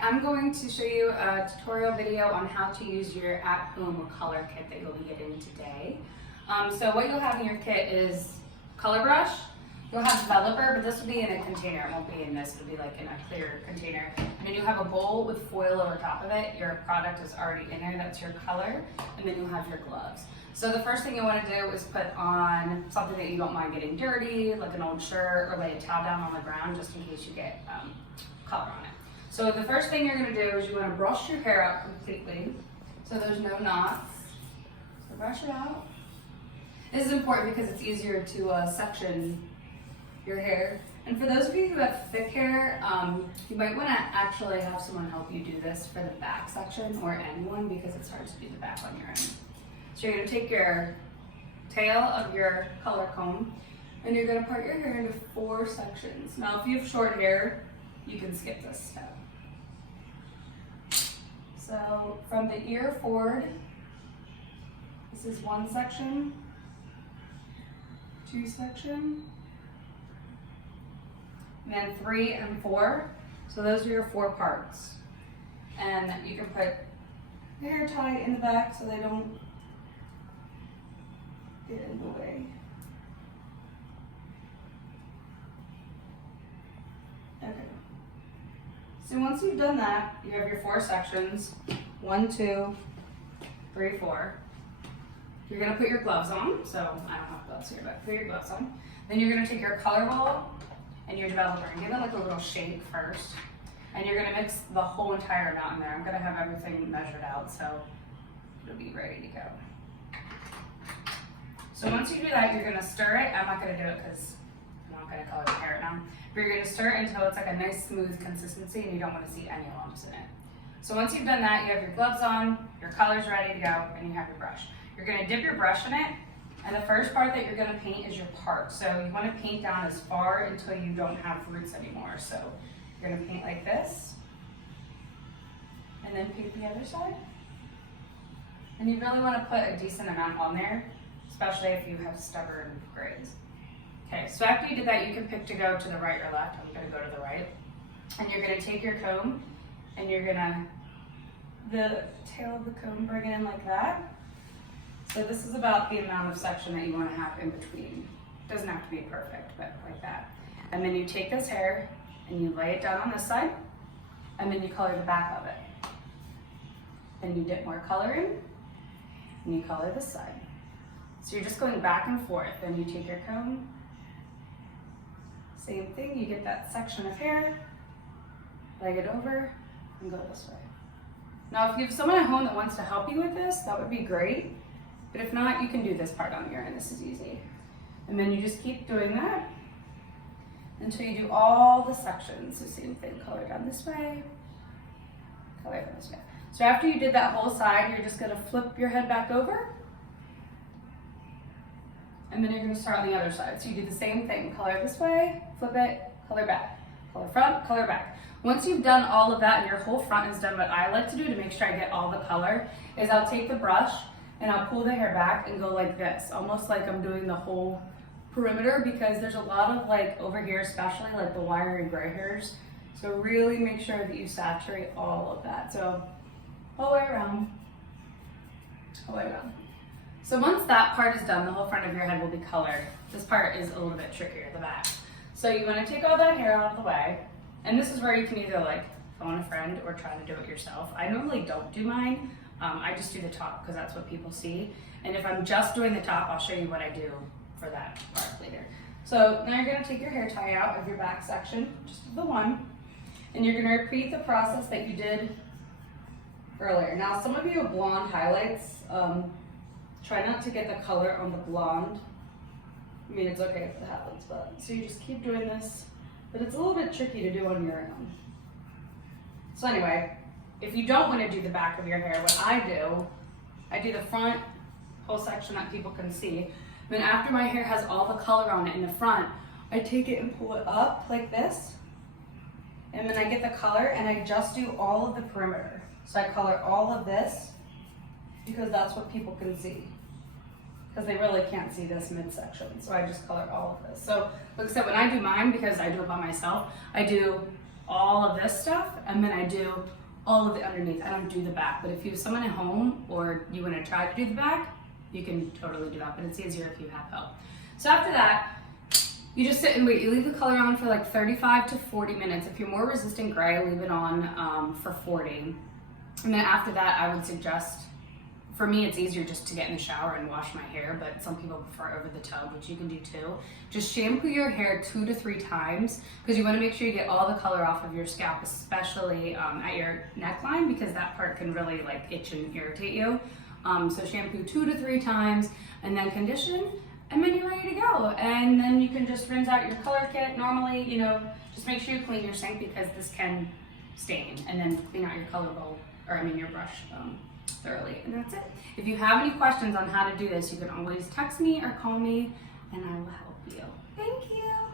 I'm going to show you a tutorial video on how to use your at-home color kit that you'll be getting today. So what you'll have in your kit is color brush, you'll have developer, but this will be in a container, it won't be in this, it'll be like in a clear container. And then you have a bowl with foil over top of it, your product is already in there, that's your color, and then you'll have your gloves. So the first thing you want to do is put on something that you don't mind getting dirty, like an old shirt, or lay a towel down on the ground just in case you get color on it. So the first thing you're going to do is you want to brush your hair out completely so there's no knots. So brush it out. This is important because it's easier to section your hair. And for those of you who have thick hair, you might want to actually have someone help you do this for the back section, or anyone, because it's hard to do the back on your end. So you're going to take your tail of your color comb and you're going to part your hair into 4 sections. Now if you have short hair, you can skip this step. So from the ear forward, this is 1 section, 2 section, and then 3 and 4. So those are your 4 parts. And you can put your hair tie in the back so they don't get in the way. Okay. So once you've done that, you have your 4 sections. 1, 2, 3, 4. You're gonna put your gloves on. So I don't have gloves here, but put your gloves on. Then you're gonna take your color ball and your developer and give it like a little shake first. And you're gonna mix the whole entire amount in there. I'm gonna have everything measured out so it'll be ready to go. So once you do that, you're gonna stir it. I'm not gonna do it because I'm not gonna color the hair now. But you're gonna stir it until it's like a nice smooth consistency and you don't wanna see any lumps in it. So once you've done that, you have your gloves on, your color's ready to go, and you have your brush. You're gonna dip your brush in it, and the first part that you're gonna paint is your part. So you wanna paint down as far until you don't have roots anymore. So you're gonna paint like this, and then paint the other side. And you really wanna put a decent amount on there, especially if you have stubborn grays. Okay, so after you did that, you can pick to go to the right or left. I'm gonna go to the right. And you're gonna take your comb, and you're gonna, the tail of the comb, bring it in like that. So this is about the amount of section that you wanna have in between. It doesn't have to be perfect, but like that. And then you take this hair, and you lay it down on this side, and then you color the back of it. Then you dip more color in, and you color this side. So you're just going back and forth. Then you take your comb, same thing, you get that section of hair, leg it over, and go this way. Now if you have someone at home that wants to help you with this, that would be great. But if not, you can do this part on your end, this is easy. And then you just keep doing that until you do all the sections. So same thing, color down this way, color down this way. So after you did that whole side, you're just gonna flip your head back over, and then you're gonna start on the other side. So you do the same thing, color this way, flip it, color back, color front, color back. Once you've done all of that and your whole front is done, what I like to do to make sure I get all the color is I'll take the brush and I'll pull the hair back and go like this, almost like I'm doing the whole perimeter, because there's a lot of like over here, especially like the wiry gray hairs. So really make sure that you saturate all of that. So all the way around, all the way around. So once that part is done, the whole front of your head will be colored. This part is a little bit trickier, the back. So you want to take all that hair out of the way, and this is where you can either like phone a friend or try to do it yourself. I normally don't do mine. I just do the top because that's what people see. And if I'm just doing the top, I'll show you what I do for that part later. So now you're going to take your hair tie out of your back section, just the one, and you're going to repeat the process that you did earlier. Now some of you have blonde highlights. Try not to get the color on the blonde. I mean, it's okay if it happens, but so you just keep doing this, but it's a little bit tricky to do on your own. So anyway, if you don't want to do the back of your hair, what I do the front whole section that people can see. Then after my hair has all the color on it in the front, I take it and pull it up like this, and then I get the color and I just do all of the perimeter. So I color all of this because that's what people can see, because they really can't see this midsection. So I just color all of this. So like I said, when I do mine, because I do it by myself, I do all of this stuff, and then I do all of the underneath. I don't do the back, but if you have someone at home or you want to try to do the back, you can totally do that, but it's easier if you have help. So after that, you just sit and wait. You leave the color on for like 35 to 40 minutes. If you're more resistant gray, leave it on for 40. And then after that, I would suggest, for me, it's easier just to get in the shower and wash my hair, but some people prefer over the tub, which you can do too. Just shampoo your hair 2 to 3 times because you want to make sure you get all the color off of your scalp, especially at your neckline, because that part can really like itch and irritate you. So shampoo 2 to 3 times and then condition, and then you're ready to go. And then you can just rinse out your color kit. Normally, you know, just make sure you clean your sink because this can stain, and then clean out your color bowl, or your brush thoroughly, and that's it. If you have any questions on how to do this, you can always text me or call me, and I will help you. Thank you.